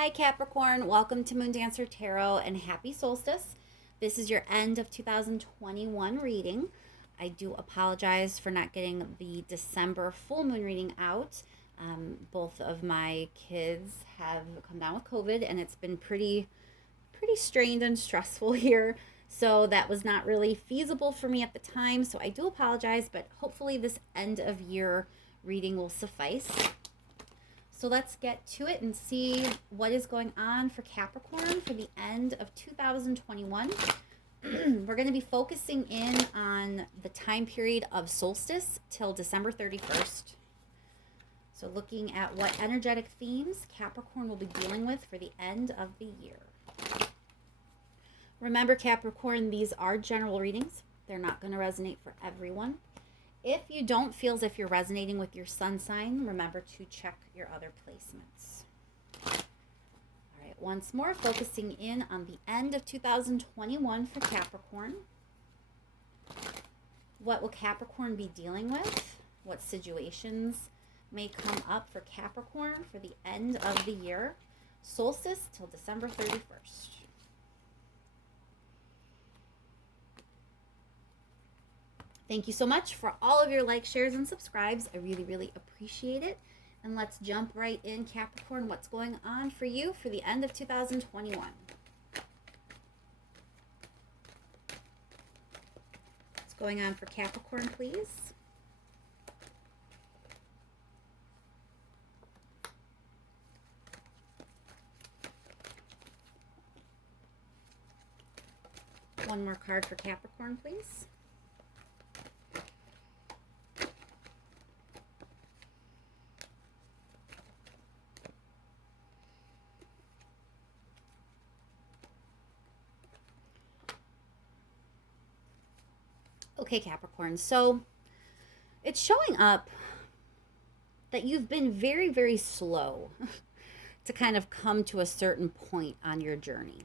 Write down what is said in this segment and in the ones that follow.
Hi Capricorn, welcome to Moon Dancer Tarot and happy solstice. This is your end of 2021 reading. I do apologize for not getting the December full moon reading out. Both of my kids have come down with COVID and it's been pretty strained and stressful here. So that was not really feasible for me at the time. So I do apologize, but hopefully this end of year reading will suffice. So let's get to it and see what is going on for Capricorn for the end of 2021. We're going to be focusing in on the time period of solstice till December 31st. So looking at what energetic themes Capricorn will be dealing with for the end of the year. Remember, Capricorn, these are general readings. They're not going to resonate for everyone. If you don't feel as if you're resonating with your sun sign, remember to check your other placements. All right, once more, focusing in on the end of 2021 for Capricorn. What will Capricorn be dealing with? What situations may come up for Capricorn for the end of the year? Solstice till December 31st. Thank you so much for all of your likes, shares, and subscribes. I really appreciate it. And let's jump right in, Capricorn. What's going on for you for the end of 2021? What's going on for Capricorn, please? One more card for Capricorn, please. Okay, Capricorn, so it's showing up that you've been very slow to kind of come to a certain point on your journey.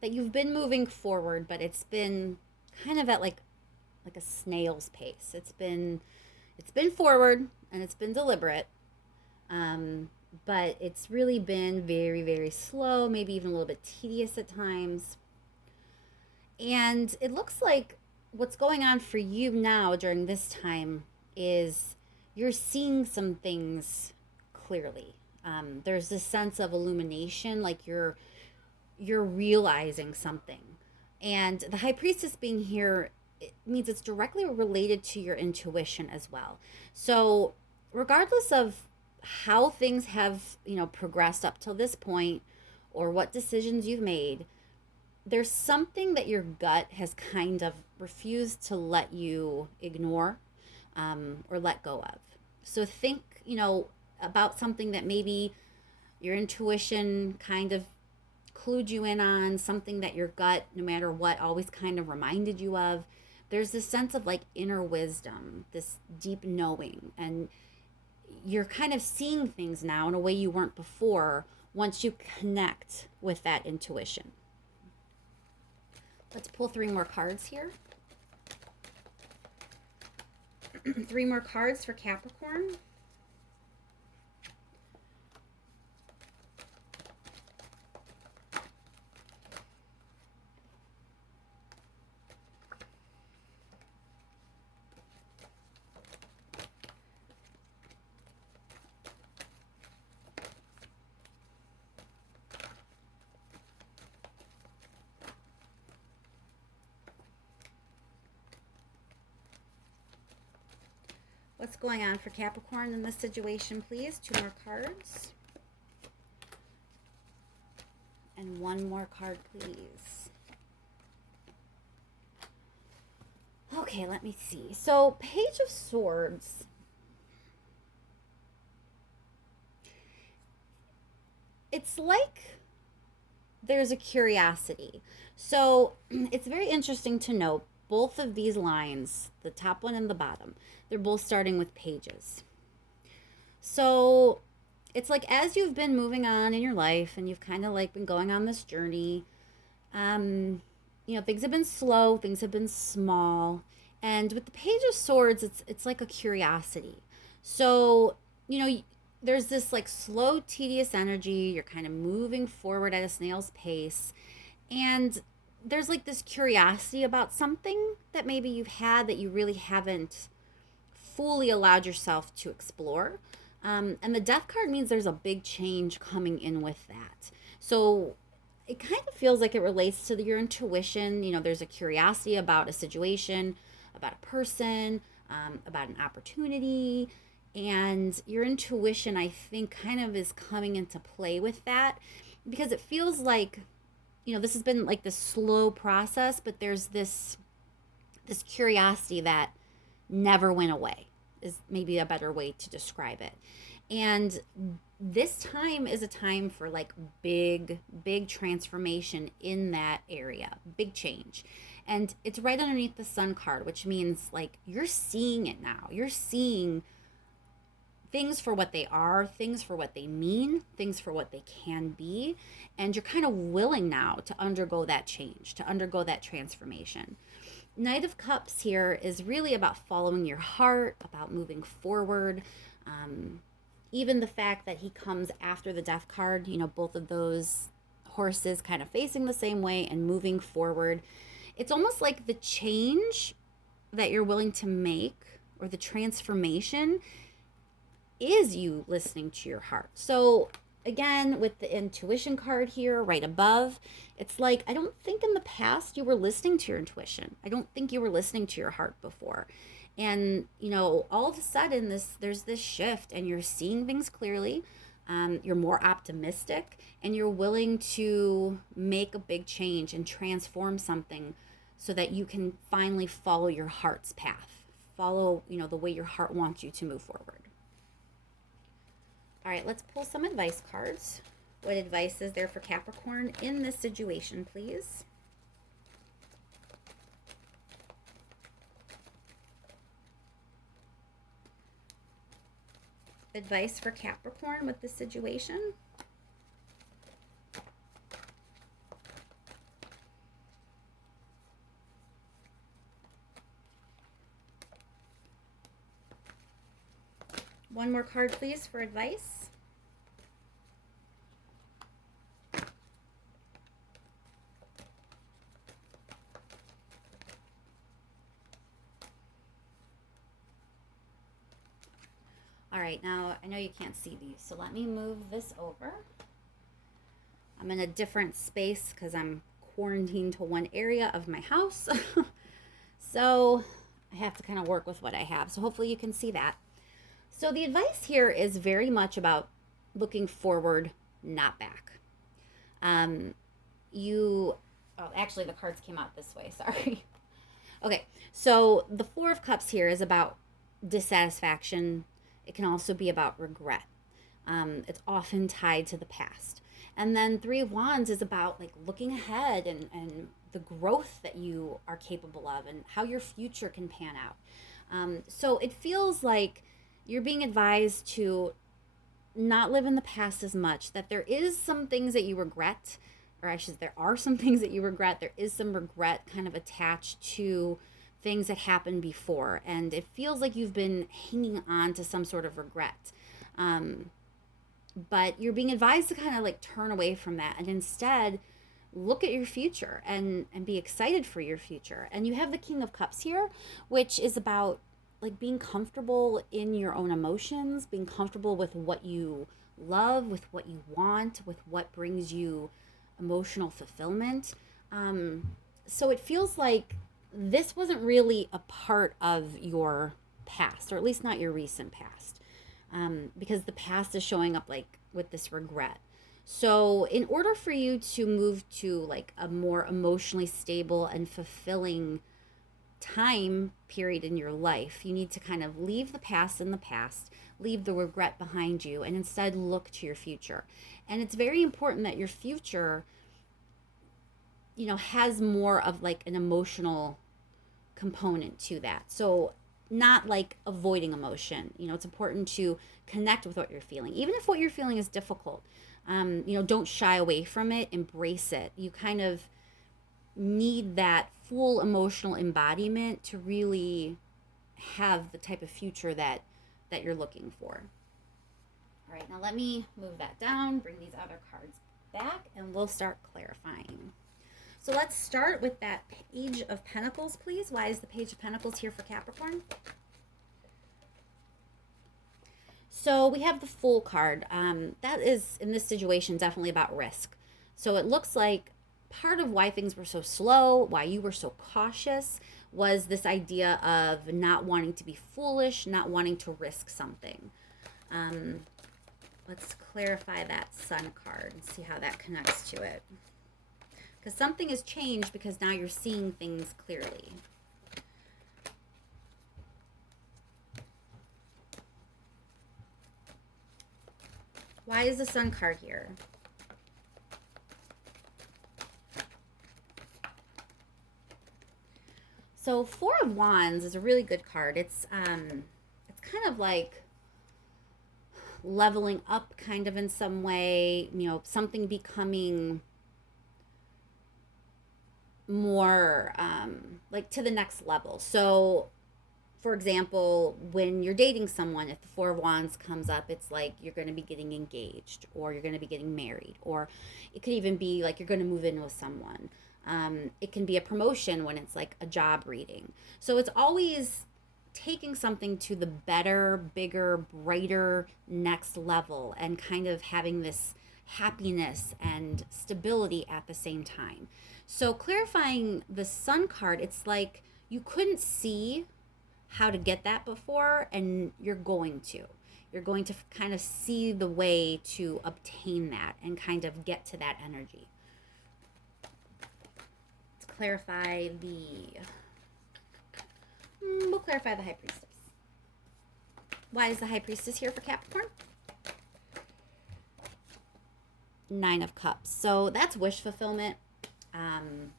That you've been moving forward, but it's been kind of at like a snail's pace. It's been forward and it's been deliberate, but it's really been very slow, maybe even a little bit tedious at times. And it looks like what's going on for you now during this time is you're seeing some things clearly. There's this sense of illumination, like you're realizing something. And the High Priestess being here, it means it's directly related to your intuition as well. So regardless of how things have, progressed up till this point or what decisions you've made, there's something that your gut has kind of refused to let you ignore or let go of. So think, about something that maybe your intuition kind of clued you in on, something that your gut, no matter what, always kind of reminded you of. There's this sense of like inner wisdom, this deep knowing, and you're kind of seeing things now in a way you weren't before once you connect with that intuition. Let's pull 3 more cards here. 3 more cards for Capricorn. What's going on for Capricorn in this situation, please? 2 more cards. And 1 more card, please. Okay, let me see. So, Page of Swords. It's like there's a curiosity. So, it's very interesting to note both of these lines, the top one and the bottom, they're both starting with pages. So it's like as you've been moving on in your life and you've kind of like been going on this journey, things have been slow, things have been small. And with the Page of Swords, it's like a curiosity. So, there's this like slow, tedious energy. You're kind of moving forward at a snail's pace. And there's like this curiosity about something that maybe you've had that you really haven't fully allowed yourself to explore. And the death card means there's a big change coming in with that. So it kind of feels like it relates to your intuition. You know, there's a curiosity about a situation, about a person, about an opportunity. And your intuition, I think, kind of is coming into play with that because it feels like, you know, this has been like this slow process, but there's this curiosity that never went away is maybe a better way to describe it. And this time is a time for like big transformation in that area, big change. And it's right underneath the sun card, which means like you're seeing it now. You're seeing things for what they are, things for what they mean, things for what they can be. And you're kind of willing now to undergo that change, to undergo that transformation. Knight of Cups here is really about following your heart, about moving forward. Even the fact that he comes after the Death card, you know, both of those horses kind of facing the same way and moving forward. It's almost like the change that you're willing to make or the transformation is you listening to your heart. So again, with the intuition card here right above, it's like, I don't think in the past you were listening to your intuition. I don't think you were listening to your heart before. And, you know, all of a sudden there's this shift and you're seeing things clearly. You're more optimistic and you're willing to make a big change and transform something so that you can finally follow your heart's path. Follow, you know, the way your heart wants you to move forward. All right, let's pull some advice cards. What advice is there for Capricorn in this situation, please? Advice for Capricorn with this situation? One more card, please, for advice. All right, now I know you can't see these, so let me move this over. I'm in a different space because I'm quarantined to one area of my house. So I have to kind of work with what I have. So hopefully you can see that. So the advice here is very much about looking forward, not back. Actually the cards came out this way, sorry. Okay, so the Four of Cups here is about dissatisfaction. It can also be about regret. It's often tied to the past. And then Three of Wands is about like looking ahead and the growth that you are capable of and how your future can pan out. So it feels like you're being advised to not live in the past as much, that there is some things that you regret, or actually there are some things that you regret. There is some regret kind of attached to things that happened before. And it feels like you've been hanging on to some sort of regret. But you're being advised to kind of like turn away from that and instead look at your future and be excited for your future. And you have the King of Cups here, which is about like being comfortable in your own emotions, being comfortable with what you love, with what you want, with what brings you emotional fulfillment. So it feels like this wasn't really a part of your past, or at least not your recent past, because the past is showing up like with this regret. So in order for you to move to like a more emotionally stable and fulfilling time period in your life, you need to kind of leave the past in the past, leave the regret behind you, and instead look to your future. And it's very important that your future, you know, has more of like an emotional component to that. So not like avoiding emotion. You know, it's important to connect with what you're feeling, even if what you're feeling is difficult. You know, don't shy away from it, embrace it. You kind of need that full emotional embodiment to really have the type of future that you're looking for. All right, now let me move that down, bring these other cards back, and we'll start clarifying. So let's start with that Page of Pentacles, please. Why is the Page of Pentacles here for Capricorn? So we have the Fool card. That is, in this situation, definitely about risk. So it looks like part of why things were so slow, why you were so cautious, was this idea of not wanting to be foolish, not wanting to risk something. Let's clarify that Sun card and see how that connects to it. Because something has changed because now you're seeing things clearly. Why is the Sun card here? So Four of Wands is a really good card. It's kind of like leveling up kind of in some way, you know, something becoming more like to the next level. So for example, when you're dating someone, if the Four of Wands comes up, it's like you're going to be getting engaged, or you're going to be getting married, or it could even be like you're going to move in with someone. It can be a promotion when it's like a job reading. So it's always taking something to the better, bigger, brighter next level, and kind of having this happiness and stability at the same time. So clarifying the Sun card, it's like you couldn't see how to get that before, and you're going to. You're going to kind of see the way to obtain that and kind of get to that energy. Let's clarify we'll clarify the High Priestess. Why is the High Priestess here for Capricorn? Nine of Cups. So that's wish fulfillment.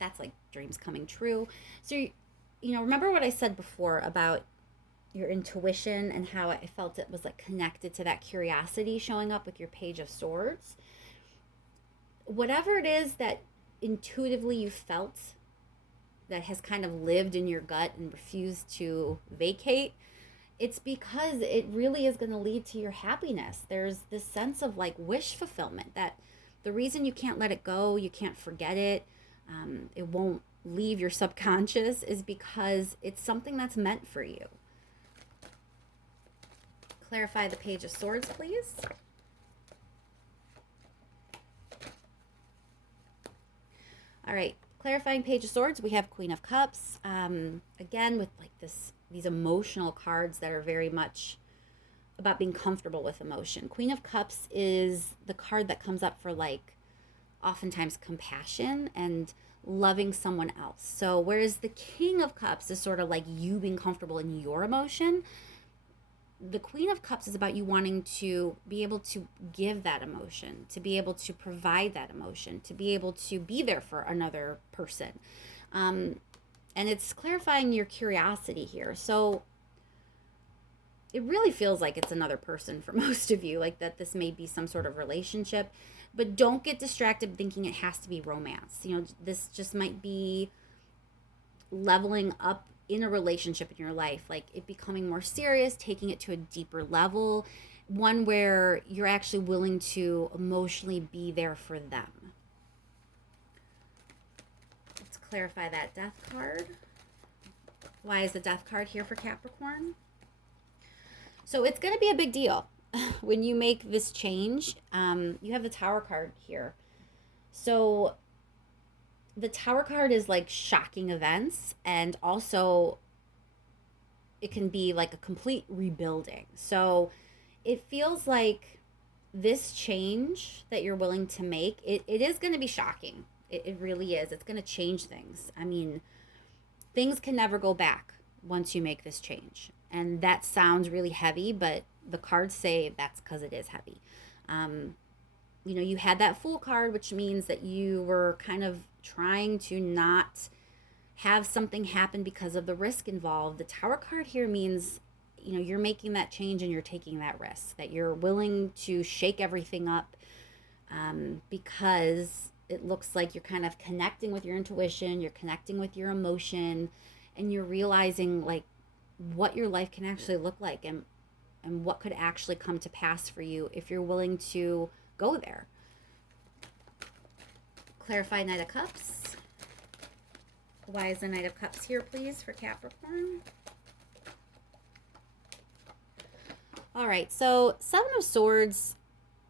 That's like dreams coming true. So, you know, remember what I said before about your intuition and how I felt it was like connected to that curiosity showing up with your Page of Swords? Whatever it is that intuitively you felt that has kind of lived in your gut and refused to vacate, it's because it really is going to lead to your happiness. There's this sense of like wish fulfillment, that the reason you can't let it go, you can't forget it, it won't leave your subconscious, is because it's something that's meant for you. Clarify the Page of Swords, please. All right, clarifying Page of Swords, we have Queen of Cups. Again, with like these emotional cards that are very much about being comfortable with emotion. Queen of Cups is the card that comes up for like oftentimes compassion and loving someone else. So whereas the King of Cups is sort of like you being comfortable in your emotion, the Queen of Cups is about you wanting to be able to give that emotion, to be able to provide that emotion, to be able to be there for another person. And it's clarifying your curiosity here. So it really feels like it's another person for most of you, like that this may be some sort of relationship, but don't get distracted thinking it has to be romance. You know, this just might be leveling up in a relationship in your life, like it becoming more serious, taking it to a deeper level, one where you're actually willing to emotionally be there for them. Let's clarify that Death card. Why is the Death card here for Capricorn? So it's going to be a big deal when you make this change. You have the Tower card here. So the Tower card is like shocking events, and also it can be like a complete rebuilding. So it feels like this change that you're willing to make, it is going to be shocking. It really is. It's going to change things. I mean, things can never go back once you make this change. And that sounds really heavy, but the cards say that's because it is heavy. You know, you had that Fool card, which means that you were kind of trying to not have something happen because of the risk involved. The Tower card here means, you know, you're making that change and you're taking that risk, that you're willing to shake everything up, because it looks like you're kind of connecting with your intuition, you're connecting with your emotion, and you're realizing like what your life can actually look like. And and what could actually come to pass for you if you're willing to go there. Clarify Knight of Cups. Why is the Knight of Cups here, please, for Capricorn? All right, so Seven of Swords,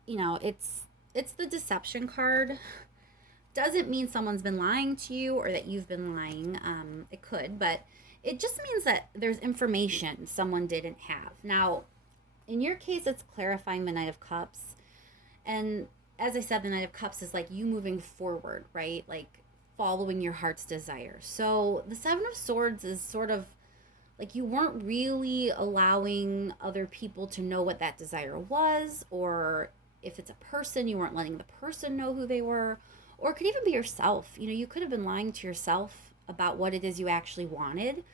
you know, it's the deception card. Doesn't mean someone's been lying to you or that you've been lying. It could, but it just means that there's information someone didn't have. Now, in your case, it's clarifying the Knight of Cups. And as I said, the Knight of Cups is like you moving forward, right? Like following your heart's desire. So the Seven of Swords is sort of like you weren't really allowing other people to know what that desire was, or if it's a person, you weren't letting the person know who they were, or it could even be yourself. You know, you could have been lying to yourself about what it is you actually wanted.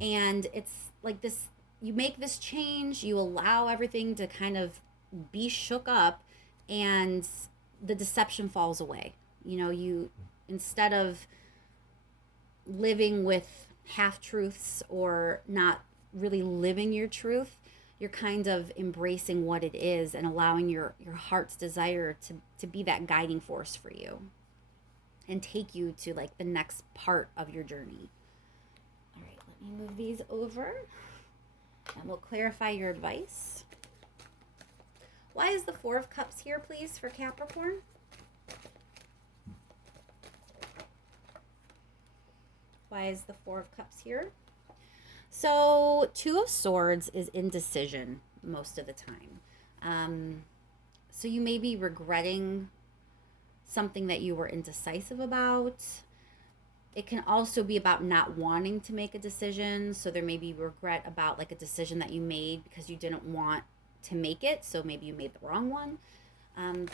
And it's like this, you make this change, you allow everything to kind of be shook up, and the deception falls away. You know, you, instead of living with half truths or not really living your truth, you're kind of embracing what it is and allowing your heart's desire to be that guiding force for you and take you to like the next part of your journey. All right, let me move these over and we'll clarify your advice. Why is the Four of Cups here, please, for Capricorn? Why is the Four of Cups here? So Two of Swords is indecision most of the time. So you may be regretting something that you were indecisive about. It can also be about not wanting to make a decision. So there may be regret about like a decision that you made because you didn't want to make it. So maybe you made the wrong one.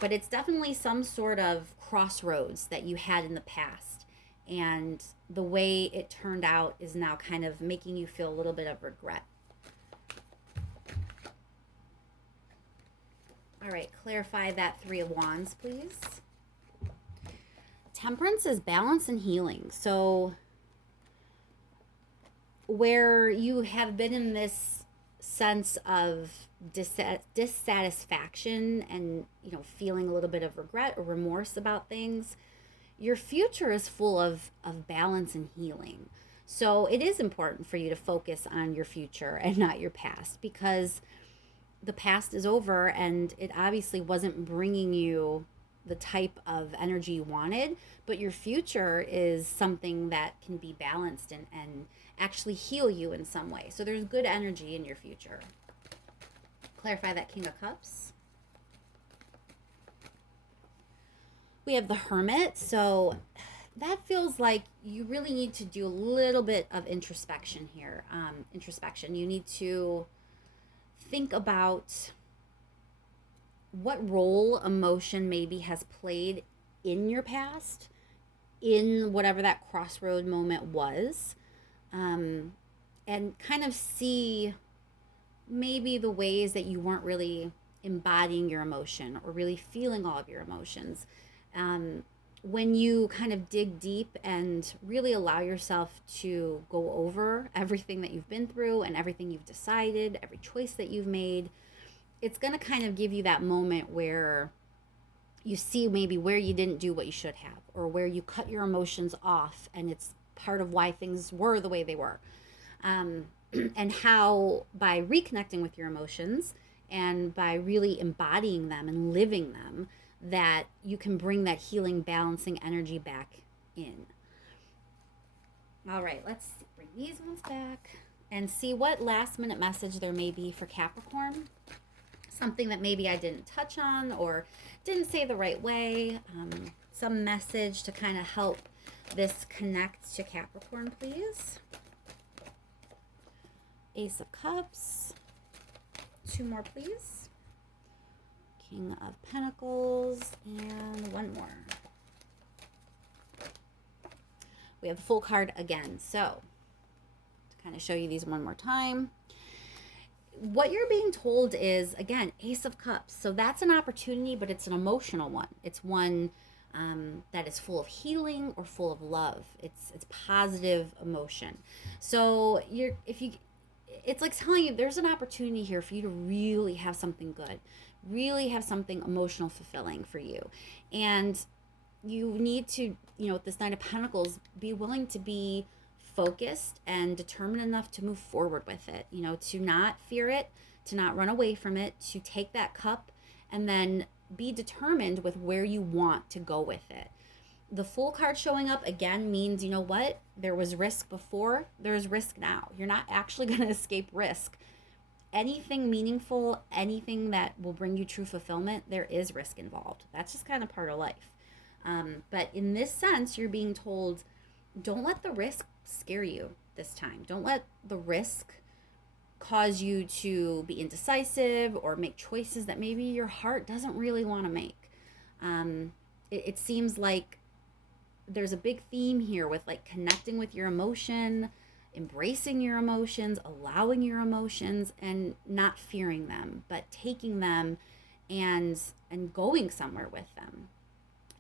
But it's definitely some sort of crossroads that you had in the past. And the way it turned out is now kind of making you feel a little bit of regret. All right, clarify that Three of Wands, please. Temperance is balance and healing. So where you have been in this sense of dissatisfaction and, you know, feeling a little bit of regret or remorse about things, your future is full of balance and healing. So it is important for you to focus on your future and not your past, because the past is over and it obviously wasn't bringing you the type of energy you wanted, but your future is something that can be balanced and actually heal you in some way. So there's good energy in your future. Clarify that King of Cups. We have the Hermit. So that feels like you really need to do a little bit of introspection here. You need to think about what role emotion maybe has played in your past, in whatever that crossroad moment was, and kind of see maybe the ways that you weren't really embodying your emotion or really feeling all of your emotions. When you kind of dig deep and really allow yourself to go over everything that you've been through and everything you've decided, every choice that you've made, it's going to kind of give you that moment where you see maybe where you didn't do what you should have, or where you cut your emotions off and it's part of why things were the way they were. And how by reconnecting with your emotions and by really embodying them and living them, that you can bring that healing, balancing energy back in. All right, let's bring these ones back and see what last minute message there may be for Capricorn. Something that maybe I didn't touch on or didn't say the right way. Some message to kind of help this connect to Capricorn, please. Ace of Cups. Two more, please. King of Pentacles, and one more. We have the Full card again. So, to kind of show you these one more time. What you're being told is, again, Ace of Cups. So that's an opportunity, but it's an emotional one. It's one that is full of healing or full of love. It's positive emotion. So it's like telling you there's an opportunity here for you to really have something good, really have something emotional fulfilling for you. And you need to, with this Nine of Pentacles, be willing to be focused and determined enough to move forward with it, to not fear it, to not run away from it, to take that cup and then be determined with where you want to go with it. The Fool card showing up again means, you know what? There was risk before, there's risk now. You're not actually going to escape risk. Anything meaningful, anything that will bring you true fulfillment, there is risk involved. That's just kind of part of life. But in this sense, you're being told, don't let the risk scare you this time. Don't let the risk cause you to be indecisive or make choices that maybe your heart doesn't really want to make. It seems like there's a big theme here with like connecting with your emotion, embracing your emotions, allowing your emotions, and not fearing them, but taking them and going somewhere with them.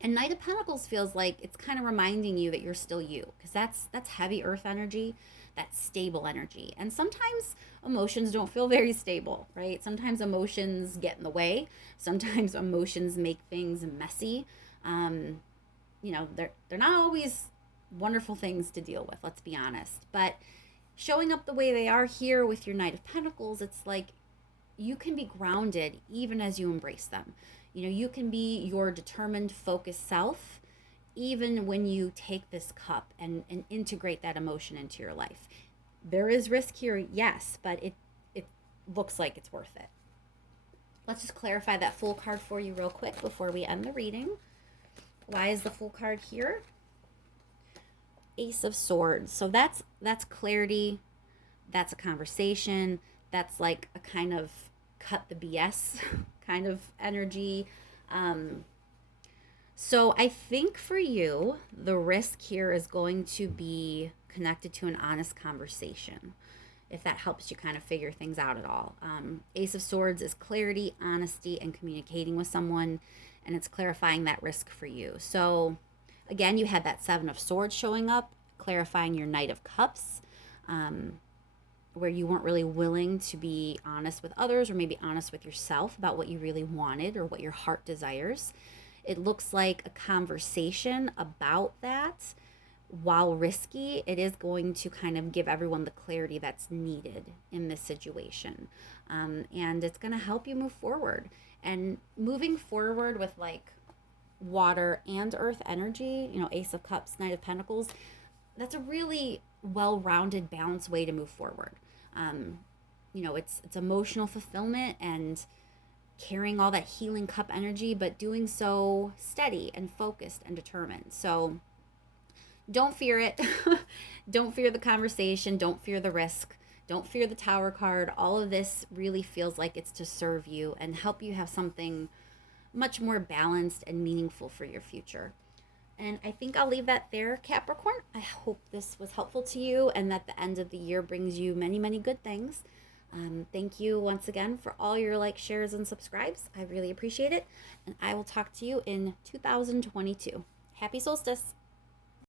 And Knight of Pentacles feels like it's kind of reminding you that you're still you, because that's heavy earth energy, that's stable energy. And sometimes emotions don't feel very stable, right? Sometimes emotions get in the way. Sometimes emotions make things messy. They're not always wonderful things to deal with, let's be honest. But showing up the way they are here with your Knight of Pentacles, it's like you can be grounded even as you embrace them. You can be your determined, focused self even when you take this cup and integrate that emotion into your life. There is risk here, yes, but it looks like it's worth it. Let's just clarify that Fool card for you real quick before we end the reading. Why is the Fool card here? Ace of Swords. So that's clarity. That's a conversation. That's like a kind of cut the BS kind of energy. So I think for you, the risk here is going to be connected to an honest conversation, if that helps you kind of figure things out at all. Ace of Swords is clarity, honesty, and communicating with someone, and it's clarifying that risk for you. So again, you had that Seven of Swords showing up, clarifying your Knight of Cups, where you weren't really willing to be honest with others or maybe honest with yourself about what you really wanted or what your heart desires. It looks like a conversation about that, while risky, it is going to kind of give everyone the clarity that's needed in this situation. And it's going to help you move forward. And moving forward with like water and earth energy, Ace of Cups, Knight of Pentacles, that's a really well-rounded, balanced way to move forward. It's emotional fulfillment and carrying all that healing cup energy, but doing so steady and focused and determined. So don't fear it. Don't fear the conversation. Don't fear the risk. Don't fear the Tower card. All of this really feels like it's to serve you and help you have something much more balanced and meaningful for your future. And I think I'll leave that there, Capricorn. I hope this was helpful to you and that the end of the year brings you many, many good things. Thank you once again for all your likes, shares, and subscribes. I really appreciate it. And I will talk to you in 2022. Happy Solstice.